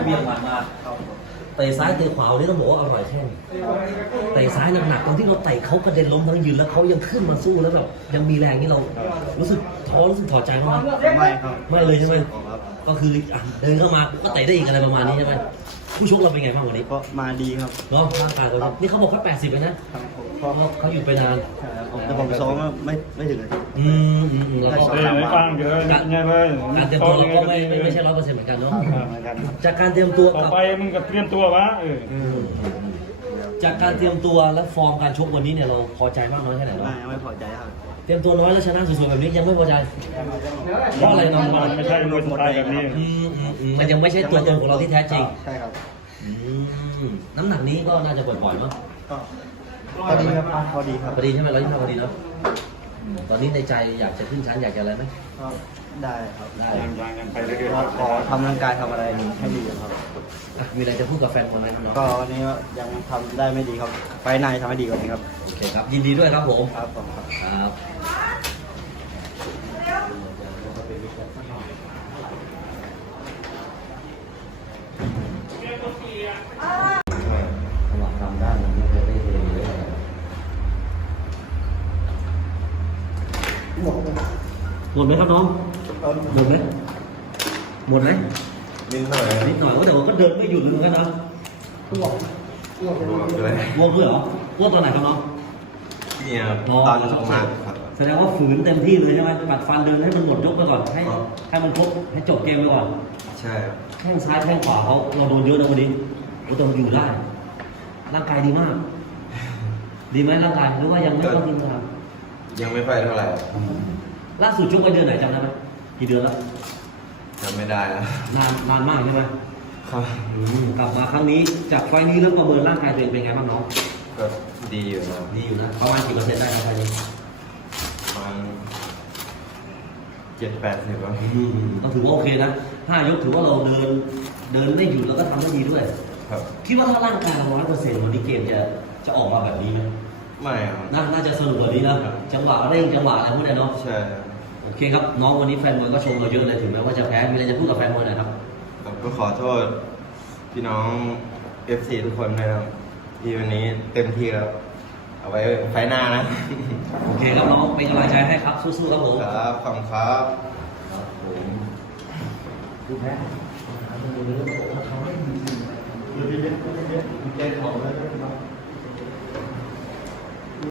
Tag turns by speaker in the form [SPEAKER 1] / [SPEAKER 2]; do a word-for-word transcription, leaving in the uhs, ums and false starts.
[SPEAKER 1] เบียงหวานมาเตะซ้ายเตะขวาวันนี้ต้องบอกว่าอร่อยแค่ไหนเตะซ้ายหนักๆตอนที่เราเตะเขากระเด็นล้มทั้งยืนแล้วเขายังขึ้นมาสู้แล้วแบบยังมีแรงที่เรารู้สึกท้อรู้สึกถอดใจเขาไหม
[SPEAKER 2] ไม่ครับ
[SPEAKER 1] ไม่เลยใช่ไหม
[SPEAKER 2] ครับ
[SPEAKER 1] ก็คืออ่ะเดินเข้ามาก็เตะได้อีกอะไรประมาณนี้ใช่ไหมผู้ชกเราเป็นไงบ้างวันนี้
[SPEAKER 2] ก็มาดีครับ
[SPEAKER 1] เนาะร่างกายเขานี่เขาบอกแค่แปดสิบเองนะ
[SPEAKER 2] เพราะ
[SPEAKER 1] เขาเขาหยุดไปนาน
[SPEAKER 2] แต่ผมซ้อมไม่ไม่ถึงเลย
[SPEAKER 1] อืมอืมอืมแล้วก็
[SPEAKER 3] เฮ้ยไม่ฟังเดี๋ยวยังไงเลย
[SPEAKER 1] การเตรียมตัวเราก็ไม่ไม่ไม่ใช่ร้อยเปอร์เซ็นต์เหมือนกันเนาะ
[SPEAKER 2] เหมือนกันครับ
[SPEAKER 1] จากการเตรียมตัว
[SPEAKER 3] ต่อ
[SPEAKER 1] กับ
[SPEAKER 3] ไปมึงก็เตรียมตัววะเออ
[SPEAKER 1] อืมจากการเตรียมตัวและฟอร์มการชกวันนี้เนี่ยเราพอใจมากน้อยแค่ไหน
[SPEAKER 2] ไม่
[SPEAKER 1] วะ
[SPEAKER 2] ไม่พอใจครับ
[SPEAKER 1] เตรียมตัวน้อยแล้วชนะสวยๆแบบนี้ยังไม่พอใจเพราะอะไรน้อง
[SPEAKER 3] มันไม่ใช่มวยสไตล์แบบนี้
[SPEAKER 1] อืมอืมอืมมันยังไม่ใช่ตัวตนของเราที่แท้จริง
[SPEAKER 2] ใช่ครับ
[SPEAKER 1] อืมน้ำหนักนี้ก็น่าจะปล่อยๆเนาะ
[SPEAKER 2] ก็พอดีครับพอดีครับ
[SPEAKER 1] พอดีใช่ไหมร้อยยี่สิบห้าพอดีเนาะตอนนี้ในใจอยากจะขึ้นชั้นอยากจะอะไรไหม
[SPEAKER 2] ก็ได้ครับ
[SPEAKER 1] ได้
[SPEAKER 3] ยังยังยังไปเรื่อย
[SPEAKER 2] ก็ขอทำร่างกายทำอะไรให้ดีครับ
[SPEAKER 1] อ่ะมีอะไรจะพูดกับแฟนคนนั้นครับน้อง
[SPEAKER 2] ก็วันนี้ยังทำได้ไม่ดีครับไฟล์ในทำให้ดีกว่านี้ครับ
[SPEAKER 1] โอเคครับยินดีด้วยครับผม
[SPEAKER 2] ครับผมครับ
[SPEAKER 1] ครับระหว่างทำด้านนี้จะได้เรียนเยอะหมดไหมครับน้องหมดไหมหมดไหม
[SPEAKER 4] นิดหน่อย
[SPEAKER 1] นิดหน่อยว่าแต่ว่าก็เดินไม่หยุดเลยเหมือนกันนะอ้วก
[SPEAKER 4] รวมเลย
[SPEAKER 1] อ้วกด้วยเหรออ้วกตอนไหนครับน้อง
[SPEAKER 4] เนี่ยตอนออกมาครับ
[SPEAKER 1] แสดงว่าฝืนเต็มที่เลยใช่ไหมปัดฟันเดินให้มันหมดยกไปก่อนให้
[SPEAKER 4] ครับ
[SPEAKER 1] ให้มันครบให้จบเกมไปก่อน
[SPEAKER 4] ใช่ครับ
[SPEAKER 1] แข้งซ้ายแข้งขวาเขาเราโดนเยอะนะวันนี้เราต้องอยู่ได้ ร่างกายดีมาก ดีไหมร่างกายหรือว่ายังไม่ต้องกินทาง
[SPEAKER 4] ยังไม่ค่อยเท่าไหร่
[SPEAKER 1] ล่าสุดชกไปเดือนไหนจำได้ไหมกี่เดือนแล้ว
[SPEAKER 4] จำไม่ได้แล้ว
[SPEAKER 1] นานนานมากใช่ไหม
[SPEAKER 4] ครับ
[SPEAKER 1] อืมกลับมาครั้งนี้จากไฟล์นี้เริ่มประเมินร่างกายตัวเองเป็นไงบ้างน้อง
[SPEAKER 4] ก็ดีอยู่นะครับ
[SPEAKER 1] ดีอยู่นะประมาณกี่เปอร์เซ็นต์ได้ครับไฟล์นี้
[SPEAKER 4] ประมาณเจ็ดแปดสิบแล้ว
[SPEAKER 1] อืมก็ถือว่าโอเคนะห้ายกถือว่าเราเดินเดินไม่หยุดแล้วก็ทำได้ดีด้วย
[SPEAKER 4] ครับ
[SPEAKER 1] คิดว่าถ้าร่างกายเราร้อยเปอร์เซ็นต์วันนี้เกมจะจะออกมาแบบนี้ไหม
[SPEAKER 4] ไม่ครับ
[SPEAKER 1] น่าน่าจะสนุกกว่านี้นะจังหวะเร่งจังหวะอะไรพวกนี้เนาะ
[SPEAKER 4] ใช่ครับ
[SPEAKER 1] โอเคครับน้องวันนี้แฟนมวยก็ชมเราเยอะเลยถึงแม้ว่าจะแพ้มีอะไรจะพูดกับแฟนมวยหน่อยครับ
[SPEAKER 4] ผมก็ขอโทษพี่น้อง เอฟ ซี ทุกคนนะครับที่วันนี้เต็มที่แล้ว เอาไว้ไฟหน้านะ
[SPEAKER 1] โอเคครับน้องเป็นกำลังใจให้ครับสู้ๆครับผม
[SPEAKER 4] ครับขอบคุณครับ
[SPEAKER 1] ครับผมดูแพ้หาเรื่องเรื่องของเขาให้ดีๆเดี๋ยวเดี๋ยวเดี๋ยวเดี๋ยวเดี๋ยวเดี๋ยว